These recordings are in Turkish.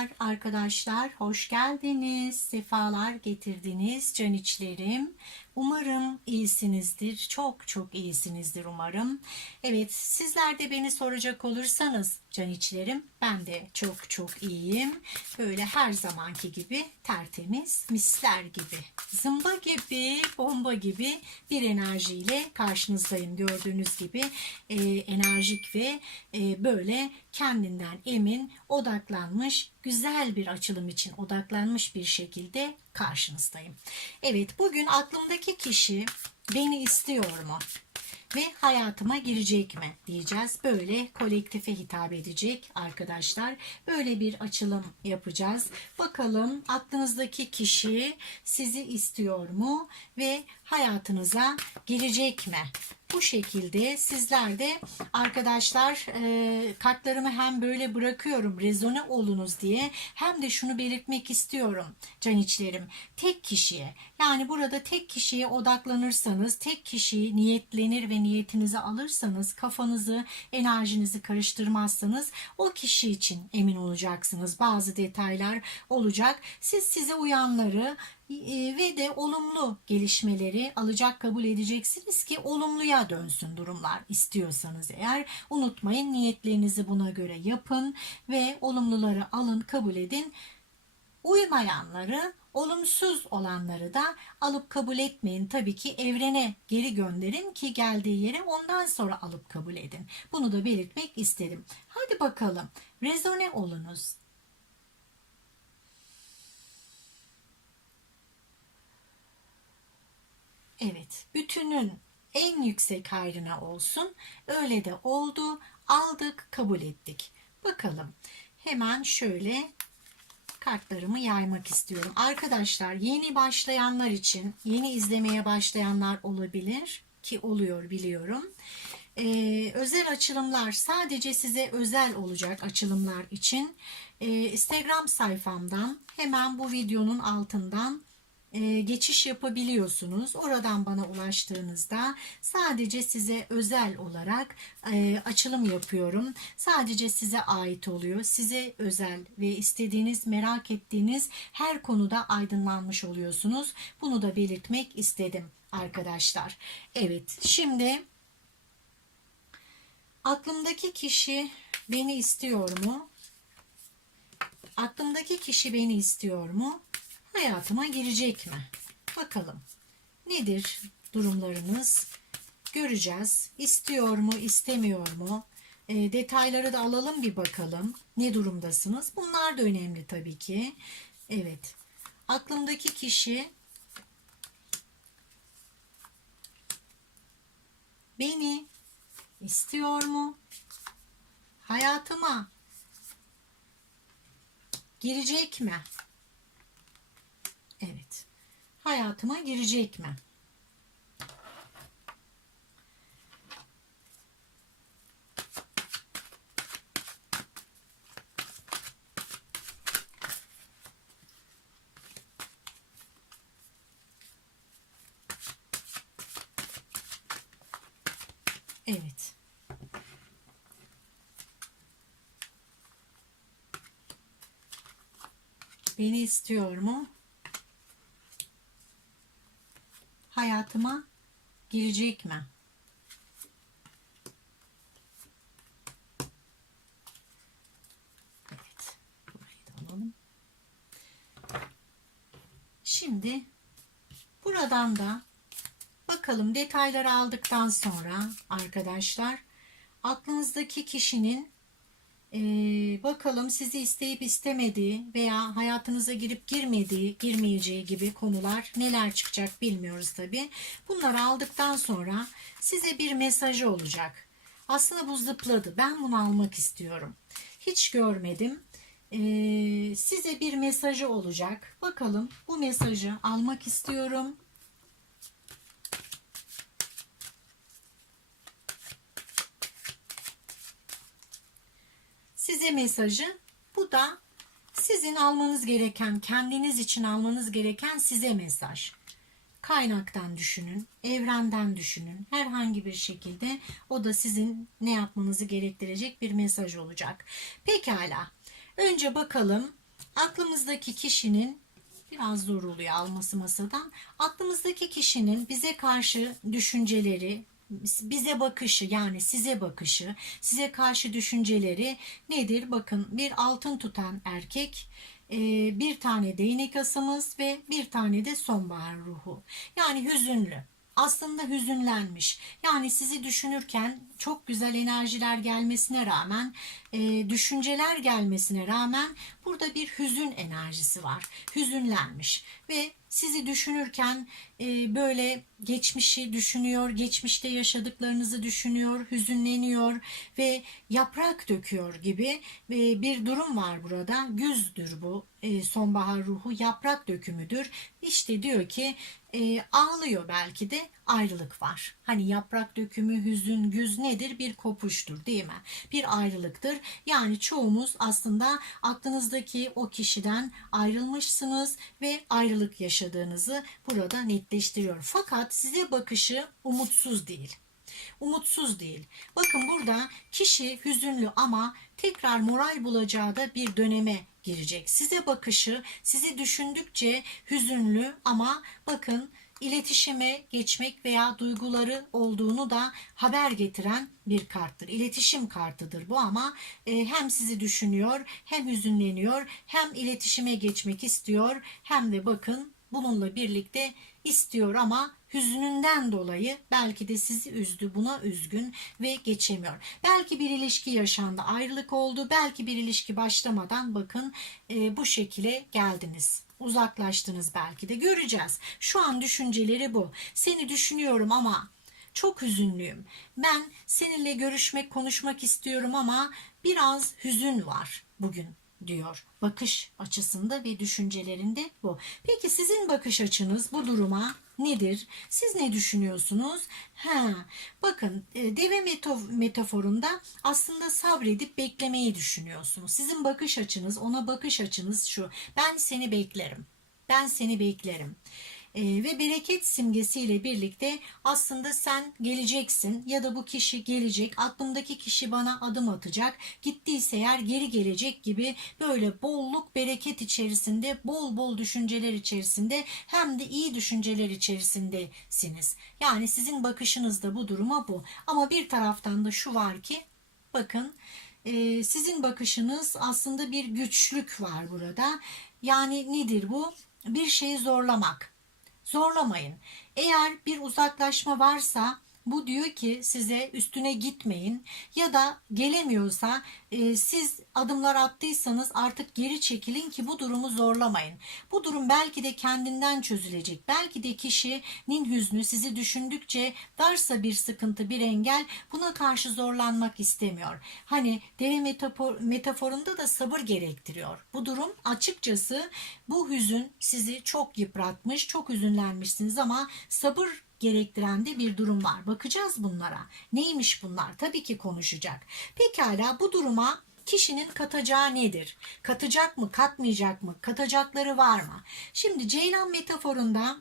Merhabalar arkadaşlar, hoş geldiniz, sefalar getirdiniz can içlerim. Umarım iyisinizdir, çok çok iyisinizdir umarım. Evet, sizler de beni soracak olursanız can içlerim, ben de çok çok iyiyim. Böyle her zamanki gibi tertemiz, misler gibi, zımba gibi, bomba gibi bir enerjiyle karşınızdayım. Gördüğünüz gibi e, enerjik ve e, böyle kendinden emin, odaklanmış, güzel bir açılım için odaklanmış bir şekilde karşınızdayım. Evet, bugün aklımdaki kişi beni istiyor mu? Ve hayatıma girecek mi diyeceğiz. Böyle kolektife hitap edecek arkadaşlar. Böyle bir açılım yapacağız. Bakalım aklınızdaki kişi sizi istiyor mu ve hayatınıza girecek mi? Bu şekilde sizler de arkadaşlar e, kartlarımı hem böyle bırakıyorum rezone olunuz diye hem de şunu belirtmek istiyorum can içlerim. Tek kişiye yani burada tek kişiye odaklanırsanız tek kişiyi niyetlenir ve niyetinizi alırsanız kafanızı enerjinizi karıştırmazsanız o kişi için emin olacaksınız. Bazı detaylar olacak. Siz size uyanları e, ve de olumlu gelişmeleri alacak kabul edeceksiniz ki olumluya dönsün durumlar istiyorsanız eğer unutmayın niyetlerinizi buna göre yapın ve olumluları alın kabul edin uymayanları olumsuz olanları da alıp kabul etmeyin. Tabii ki evrene geri gönderin ki geldiği yere ondan sonra alıp kabul edin. Bunu da belirtmek isterim. Hadi bakalım rezone olunuz. Evet, bütünün en yüksek hayrına olsun. Öyle de oldu. Aldık, kabul ettik. Bakalım. Hemen şöyle kartlarımı yaymak istiyorum. Arkadaşlar yeni başlayanlar için, yeni izlemeye başlayanlar olabilir ki oluyor biliyorum. Ee, özel açılımlar sadece size özel olacak açılımlar için. Ee, Instagram sayfamdan hemen bu videonun altından e, geçiş yapabiliyorsunuz. Oradan bana ulaştığınızda sadece size özel olarak e, açılım yapıyorum. Sadece size ait oluyor. Size özel ve istediğiniz, merak ettiğiniz her konuda aydınlanmış oluyorsunuz. Bunu da belirtmek istedim arkadaşlar. Evet, şimdi aklımdaki kişi beni istiyor mu? Aklımdaki kişi beni istiyor mu? Hayatıma girecek mi? Bakalım. Nedir durumlarınız? Göreceğiz. İstiyor mu, istemiyor mu? E, detayları da alalım bir bakalım. Ne durumdasınız? Bunlar da önemli tabii ki. Evet. Aklımdaki kişi beni istiyor mu? Hayatıma girecek mi? Evet. Hayatıma girecek mi? Evet. Beni istiyor mu? Hayatıma girecek mi? Evet. Burayı da alalım. Şimdi buradan da bakalım detayları aldıktan sonra arkadaşlar aklınızdaki kişinin ee, bakalım sizi isteyip istemediği veya hayatınıza girip girmediği, girmeyeceği gibi konular neler çıkacak bilmiyoruz tabi. Bunları aldıktan sonra size bir mesajı olacak. Aslında bu zıpladı. Ben bunu almak istiyorum. Hiç görmedim. Ee, size bir mesajı olacak. Bakalım bu mesajı almak istiyorum. Size mesajı. Bu da sizin almanız gereken, kendiniz için almanız gereken size mesaj. Kaynaktan düşünün, evrenden düşünün. Herhangi bir şekilde o da sizin ne yapmanızı gerektirecek bir mesaj olacak. Pekala. Önce bakalım aklımızdaki kişinin biraz zor oluyor alması masadan. Aklımızdaki kişinin bize karşı düşünceleri, bize bakışı yani size bakışı, size karşı düşünceleri nedir? Bakın bir altın tutan erkek, e, bir tane değnek asımız ve bir tane de sonbahar ruhu. Yani hüzünlü. Aslında hüzünlenmiş. Yani sizi düşünürken çok güzel enerjiler gelmesine rağmen, e, düşünceler gelmesine rağmen burada bir hüzün enerjisi var. Hüzünlenmiş ve sizi düşünürken e, böyle geçmişi düşünüyor, geçmişte yaşadıklarınızı düşünüyor, hüzünleniyor ve yaprak döküyor gibi e, bir durum var burada. Güzdür bu e, sonbahar ruhu, yaprak dökümüdür. İşte diyor ki ağlıyor belki de ayrılık var. Hani yaprak dökümü, hüzün, güz nedir? Bir kopuştur değil mi? Bir ayrılıktır. Yani çoğumuz aslında aklınızdaki o kişiden ayrılmışsınız ve ayrılık yaşadığınızı burada netleştiriyor. Fakat size bakışı umutsuz değil. Umutsuz değil. Bakın burada kişi hüzünlü ama tekrar moral bulacağı da bir döneme girecek. Size bakışı sizi düşündükçe hüzünlü ama bakın iletişime geçmek veya duyguları olduğunu da haber getiren bir karttır. İletişim kartıdır bu ama e, hem sizi düşünüyor, hem hüzünleniyor, hem iletişime geçmek istiyor, hem de bakın bununla birlikte istiyor ama hüznünden dolayı belki de sizi üzdü, buna üzgün ve geçemiyor. Belki bir ilişki yaşandı, ayrılık oldu, belki bir ilişki başlamadan bakın e, bu şekilde geldiniz. Uzaklaştınız belki de göreceğiz. Şu an düşünceleri bu. Seni düşünüyorum ama çok hüzünlüyüm. Ben seninle görüşmek, konuşmak istiyorum ama biraz hüzün var bugün diyor. Bakış açısında ve düşüncelerinde bu. Peki sizin bakış açınız bu duruma nedir? Siz ne düşünüyorsunuz? Ha, bakın e, deve metaforunda aslında sabredip beklemeyi düşünüyorsunuz. Sizin bakış açınız, ona bakış açınız şu. Ben seni beklerim. Ben seni beklerim. Ee, ve bereket simgesiyle birlikte aslında sen geleceksin ya da bu kişi gelecek aklımdaki kişi bana adım atacak gittiyse eğer geri gelecek gibi böyle bolluk bereket içerisinde bol bol düşünceler içerisinde hem de iyi düşünceler içerisindesiniz. Yani sizin bakışınız da bu duruma bu ama bir taraftan da şu var ki bakın e, sizin bakışınız aslında bir güçlük var burada. Yani nedir bu? Bir şeyi zorlamak zorlamayın. Eğer bir uzaklaşma varsa bu diyor ki size üstüne gitmeyin ya da gelemiyorsa e, siz adımlar attıysanız artık geri çekilin ki bu durumu zorlamayın. Bu durum belki de kendinden çözülecek. Belki de kişinin hüznü sizi düşündükçe varsa bir sıkıntı bir engel buna karşı zorlanmak istemiyor. Hani deve metafor, metaforunda da sabır gerektiriyor. Bu durum açıkçası bu hüzün sizi çok yıpratmış çok hüzünlenmişsiniz ama sabır gerektiren de bir durum var. Bakacağız bunlara. Neymiş bunlar? Tabii ki konuşacak. Pekala bu duruma kişinin katacağı nedir? Katacak mı, katmayacak mı? Katacakları var mı? Şimdi Ceylan metaforunda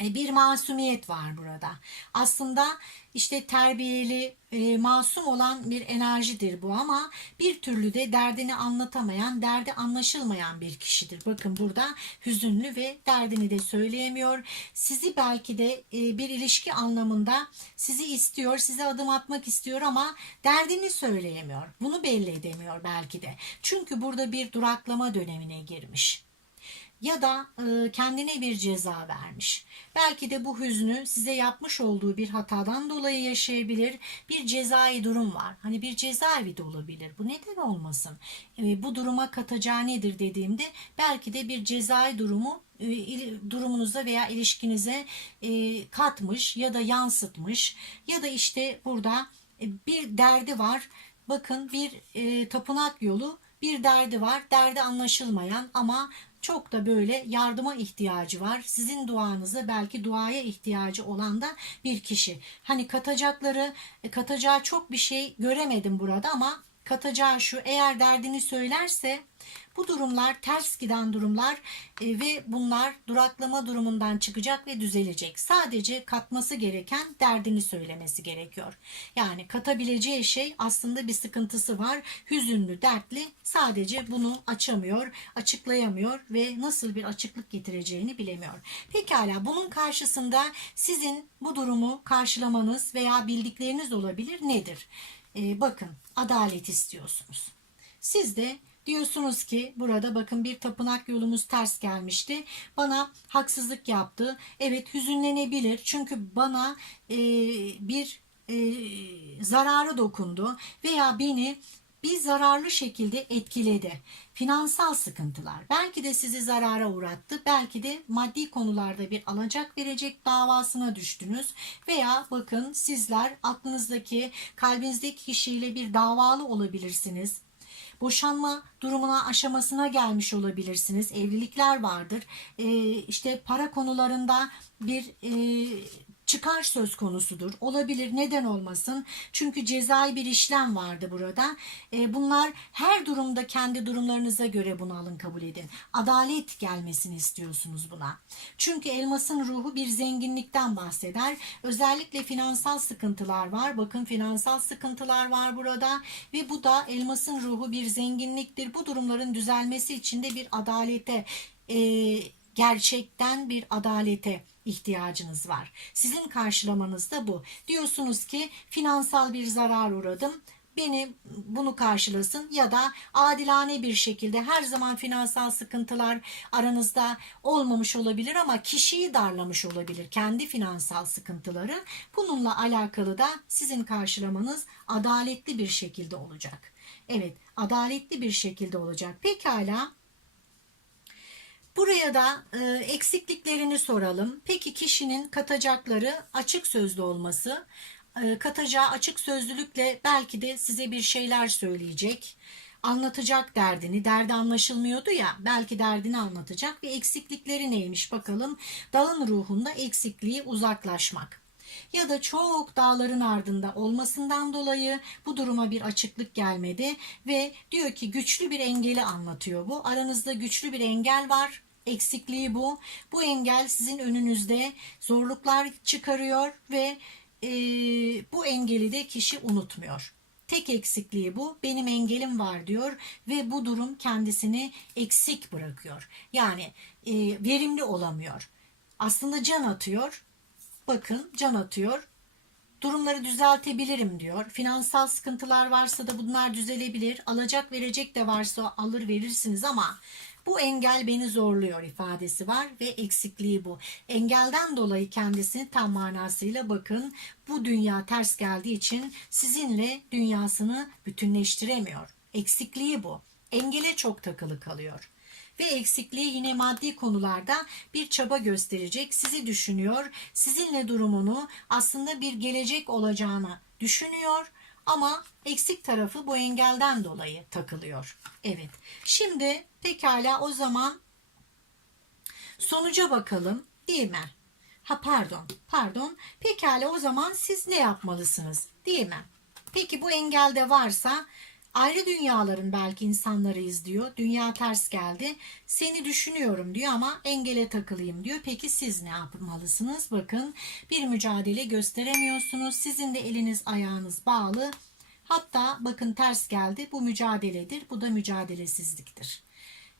bir masumiyet var burada. Aslında işte terbiyeli, e, masum olan bir enerjidir bu ama bir türlü de derdini anlatamayan, derdi anlaşılmayan bir kişidir. Bakın burada hüzünlü ve derdini de söyleyemiyor. Sizi belki de e, bir ilişki anlamında sizi istiyor, size adım atmak istiyor ama derdini söyleyemiyor. Bunu belli edemiyor belki de. Çünkü burada bir duraklama dönemine girmiş ya da e, kendine bir ceza vermiş. Belki de bu hüznü size yapmış olduğu bir hatadan dolayı yaşayabilir. Bir cezai durum var. Hani bir cezaevi de olabilir. Bu neden olmasın? E, bu duruma katacağı nedir dediğimde belki de bir cezai durumu e, durumunuza veya ilişkinize e, katmış ya da yansıtmış ya da işte burada bir derdi var. Bakın bir tapınak yolu bir derdi var. Derdi anlaşılmayan ama çok da böyle yardıma ihtiyacı var. Sizin duanıza belki duaya ihtiyacı olan da bir kişi. Hani katacakları, e, katacağı çok bir şey göremedim burada ama katacağı şu eğer derdini söylerse Bu durumlar ters giden durumlar e, ve bunlar duraklama durumundan çıkacak ve düzelecek. Sadece katması gereken derdini söylemesi gerekiyor. Yani katabileceği şey aslında bir sıkıntısı var. Hüzünlü, dertli sadece bunu açamıyor, açıklayamıyor ve nasıl bir açıklık getireceğini bilemiyor. Pekala bunun karşısında sizin bu durumu karşılamanız veya bildikleriniz olabilir nedir? Ee, bakın adalet istiyorsunuz. Siz de diyorsunuz ki burada bakın bir tapınak yolumuz ters gelmişti. Bana haksızlık yaptı. Evet hüzünlenebilir. Çünkü bana e, bir e, zararı dokundu veya beni bir zararlı şekilde etkiledi. Finansal sıkıntılar belki de sizi zarara uğrattı. Belki de maddi konularda bir alacak verecek davasına düştünüz. Veya bakın sizler aklınızdaki kalbinizdeki kişiyle bir davalı olabilirsiniz boşanma durumuna aşamasına gelmiş olabilirsiniz. Evlilikler vardır. Ee, işte para konularında bir e, çıkar söz konusudur. Olabilir neden olmasın? Çünkü cezai bir işlem vardı burada. E, bunlar her durumda kendi durumlarınıza göre bunu alın kabul edin. Adalet gelmesini istiyorsunuz buna. Çünkü elmasın ruhu bir zenginlikten bahseder. Özellikle finansal sıkıntılar var. Bakın finansal sıkıntılar var burada ve bu da elmasın ruhu bir zenginliktir. Bu durumların düzelmesi için de bir adalete e, gerçekten bir adalete ihtiyacınız var. Sizin karşılamanız da bu. Diyorsunuz ki finansal bir zarar uğradım. Beni bunu karşılasın ya da adilane bir şekilde her zaman finansal sıkıntılar aranızda olmamış olabilir ama kişiyi darlamış olabilir. Kendi finansal sıkıntıları. Bununla alakalı da sizin karşılamanız adaletli bir şekilde olacak. Evet, adaletli bir şekilde olacak. Pekala. Buraya da e, eksikliklerini soralım. Peki kişinin katacakları açık sözlü olması, e, katacağı açık sözlülükle belki de size bir şeyler söyleyecek, anlatacak derdini, derdi anlaşılmıyordu ya, belki derdini anlatacak ve eksiklikleri neymiş bakalım. Dağın ruhunda eksikliği uzaklaşmak ya da çok dağların ardında olmasından dolayı bu duruma bir açıklık gelmedi ve diyor ki güçlü bir engeli anlatıyor bu. Aranızda güçlü bir engel var. Eksikliği bu. Bu engel sizin önünüzde zorluklar çıkarıyor ve e, bu engeli de kişi unutmuyor. Tek eksikliği bu. Benim engelim var diyor ve bu durum kendisini eksik bırakıyor. Yani e, verimli olamıyor. Aslında can atıyor bakın can atıyor. Durumları düzeltebilirim diyor. Finansal sıkıntılar varsa da bunlar düzelebilir. Alacak verecek de varsa alır verirsiniz ama bu engel beni zorluyor ifadesi var ve eksikliği bu. Engelden dolayı kendisini tam manasıyla bakın bu dünya ters geldiği için sizinle dünyasını bütünleştiremiyor. Eksikliği bu. Engele çok takılı kalıyor ve eksikliği yine maddi konularda bir çaba gösterecek. Sizi düşünüyor. Sizinle durumunu aslında bir gelecek olacağını düşünüyor ama eksik tarafı bu engelden dolayı takılıyor. Evet. Şimdi pekala o zaman sonuca bakalım değil mi? Ha pardon, pardon. Pekala o zaman siz ne yapmalısınız değil mi? Peki bu engelde varsa Ayrı dünyaların belki insanları izliyor. Dünya ters geldi. Seni düşünüyorum diyor ama engele takılayım diyor. Peki siz ne yapmalısınız? Bakın bir mücadele gösteremiyorsunuz. Sizin de eliniz ayağınız bağlı. Hatta bakın ters geldi. Bu mücadeledir. Bu da mücadelesizliktir.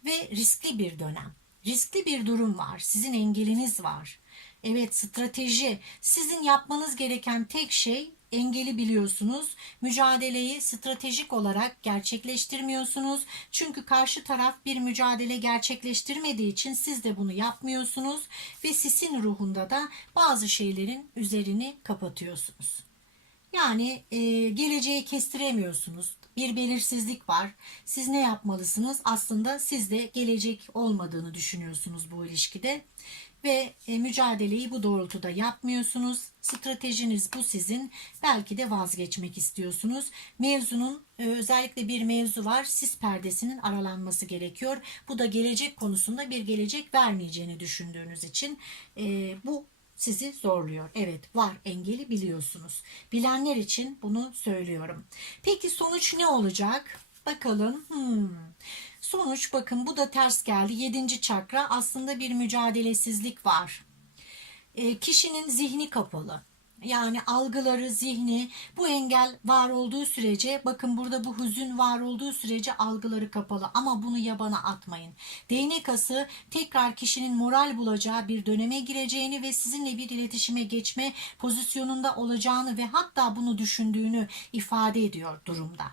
Ve riskli bir dönem. Riskli bir durum var. Sizin engeliniz var. Evet strateji. Sizin yapmanız gereken tek şey engeli biliyorsunuz. Mücadeleyi stratejik olarak gerçekleştirmiyorsunuz. Çünkü karşı taraf bir mücadele gerçekleştirmediği için siz de bunu yapmıyorsunuz ve sisin ruhunda da bazı şeylerin üzerini kapatıyorsunuz. Yani e, geleceği kestiremiyorsunuz. Bir belirsizlik var. Siz ne yapmalısınız? Aslında siz de gelecek olmadığını düşünüyorsunuz bu ilişkide ve e, mücadeleyi bu doğrultuda yapmıyorsunuz. Stratejiniz bu sizin. Belki de vazgeçmek istiyorsunuz. Mevzunun e, özellikle bir mevzu var. Sis perdesinin aralanması gerekiyor. Bu da gelecek konusunda bir gelecek vermeyeceğini düşündüğünüz için e, bu sizi zorluyor. Evet var engeli biliyorsunuz. Bilenler için bunu söylüyorum. Peki sonuç ne olacak? Bakalım. Hmm. Sonuç bakın bu da ters geldi. Yedinci çakra aslında bir mücadelesizlik var. E, kişinin zihni kapalı. Yani algıları, zihni bu engel var olduğu sürece bakın burada bu hüzün var olduğu sürece algıları kapalı ama bunu yabana atmayın. Değnek ası tekrar kişinin moral bulacağı bir döneme gireceğini ve sizinle bir iletişime geçme pozisyonunda olacağını ve hatta bunu düşündüğünü ifade ediyor durumda.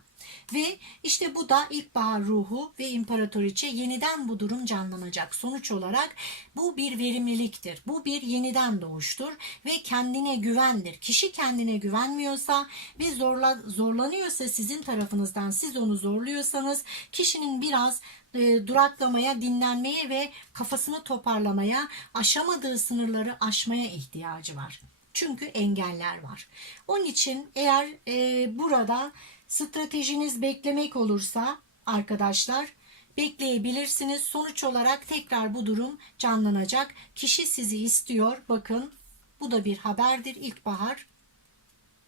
Ve işte bu da ilkbahar ruhu ve imparatoriçe yeniden bu durum canlanacak. Sonuç olarak bu bir verimliliktir. Bu bir yeniden doğuştur ve kendine güvendir. Kişi kendine güvenmiyorsa ve zorla, zorlanıyorsa sizin tarafınızdan siz onu zorluyorsanız kişinin biraz e, duraklamaya, dinlenmeye ve kafasını toparlamaya, aşamadığı sınırları aşmaya ihtiyacı var. Çünkü engeller var. Onun için eğer e, burada stratejiniz beklemek olursa arkadaşlar bekleyebilirsiniz. Sonuç olarak tekrar bu durum canlanacak. Kişi sizi istiyor. Bakın bu da bir haberdir. İlkbahar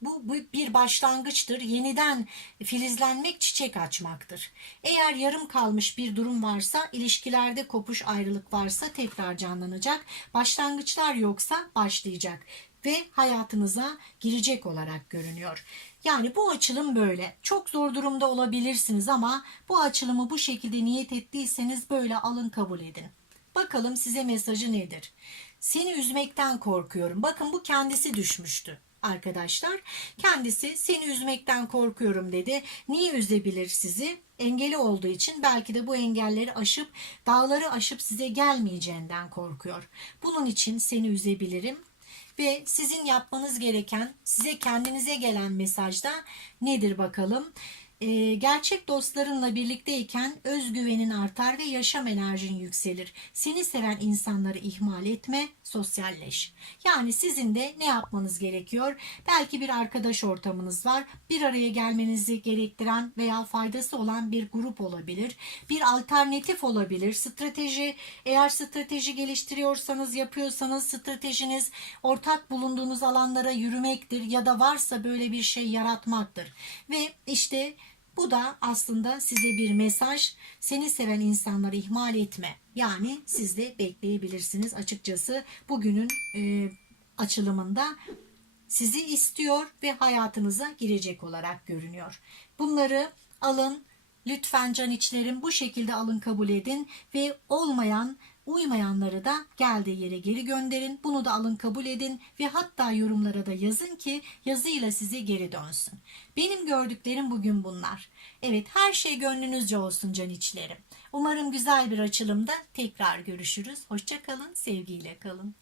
bu, bu bir başlangıçtır. Yeniden filizlenmek, çiçek açmaktır. Eğer yarım kalmış bir durum varsa, ilişkilerde kopuş, ayrılık varsa tekrar canlanacak. Başlangıçlar yoksa başlayacak ve hayatınıza girecek olarak görünüyor. Yani bu açılım böyle. Çok zor durumda olabilirsiniz ama bu açılımı bu şekilde niyet ettiyseniz böyle alın kabul edin. Bakalım size mesajı nedir? Seni üzmekten korkuyorum. Bakın bu kendisi düşmüştü arkadaşlar. Kendisi seni üzmekten korkuyorum dedi. Niye üzebilir sizi? Engeli olduğu için belki de bu engelleri aşıp dağları aşıp size gelmeyeceğinden korkuyor. Bunun için seni üzebilirim ve sizin yapmanız gereken size kendinize gelen mesajda nedir bakalım? Ee, gerçek dostlarınla birlikteyken özgüvenin artar ve yaşam enerjin yükselir. Seni seven insanları ihmal etme, sosyalleş. Yani sizin de ne yapmanız gerekiyor? Belki bir arkadaş ortamınız var. Bir araya gelmenizi gerektiren veya faydası olan bir grup olabilir. Bir alternatif olabilir. Strateji, eğer strateji geliştiriyorsanız, yapıyorsanız stratejiniz ortak bulunduğunuz alanlara yürümektir ya da varsa böyle bir şey yaratmaktır. Ve işte bu da aslında size bir mesaj. Seni seven insanları ihmal etme. Yani siz de bekleyebilirsiniz açıkçası bugünün e, açılımında sizi istiyor ve hayatınıza girecek olarak görünüyor. Bunları alın lütfen can içlerim bu şekilde alın kabul edin ve olmayan Uymayanları da geldiği yere geri gönderin. Bunu da alın kabul edin ve hatta yorumlara da yazın ki yazıyla size geri dönsün. Benim gördüklerim bugün bunlar. Evet her şey gönlünüzce olsun can içlerim. Umarım güzel bir açılımda tekrar görüşürüz. Hoşçakalın, sevgiyle kalın.